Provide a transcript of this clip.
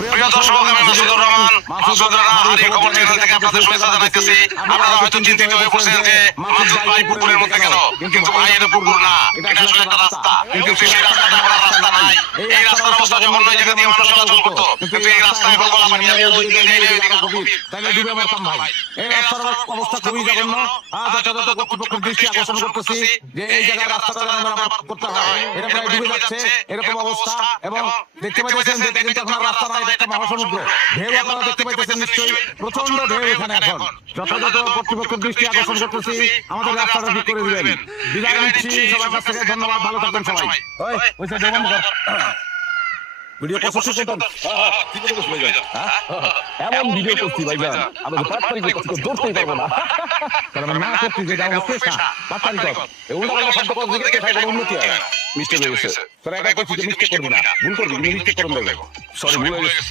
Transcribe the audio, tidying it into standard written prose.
প্রিয় দর্শক, আমি মাসুদুর রহমান, মাসুদ রানা হারি খবর চ্যানেল থেকে আপনাদের শুভেচ্ছা জানাইতেছি। আপনারা হয়তো চিন্তিত হয়ে পড়ছেন যে মাসুদ ভাই পুকুরের মধ্যে কেন, কিন্তু ভাই এটা পুকুর না, এটা আসলে একটা রাস্তা, কিন্তু সেই রাস্তাটা কোনো রাস্তা নাই। এই রাস্তার অবস্থা যখন ওই জায়গা দিয়ে মানুষ চলাচল করতো, কিন্তু এই রাস্তায় এখন গলা পানি আমি ওই দিকে যাই ওই দিকে গভীর, তাহলে ডুবে মরতাম ভাই। এই রাস্তার অবস্থা খুবই জঘন্য। যথাযথ কর্তৃপক্ষের দৃষ্টি আকর্ষণ করতেছি যে এই জায়গায় রাস্তাটা যেন মেরামত করতে হয়। এটা প্রায় ডুবে যাচ্ছে এরকম অবস্থা, এবং দেখতে পাচ্ছেন যে এটা কিন্তু এখন রাস্তা নয়, এটা একটা মহাসমুদ্র। ঢেউ আপনারা দেখতে পাইতেছেন নিশ্চয়ই, প্রচন্ড ঢেউ এখানে এখন। যথাযথ কর্তৃপক্ষের দৃষ্টি আকর্ষণ করতেছি, আমাদের রাস্তাটা ঠিক করে দিবেন। বিদায় নিচ্ছি সবার কাছ থেকে, ধন্যবাদ, ভালো থাকবেন সবাই। ভিডিও করছিস কোন? ঠিক আছে ভাই যান। এমন ভিডিও করছি ভাইজান, আমি তো পাঁচতারি করতে দৌড়তেই পারবো না। কারণ না করতে যে এটা পেশা, পাতারি কর। এই উল্টা শব্দ করে দিকে কোথায় কোনো উন্নতি হয় না। মিস্টেক হয়ে গেছে। তোরা এটা করছিস, মিস্টেক করবি না, ভুল করবি, মিস্টেক করবি না। সরি ভুল হয়ে গেছে।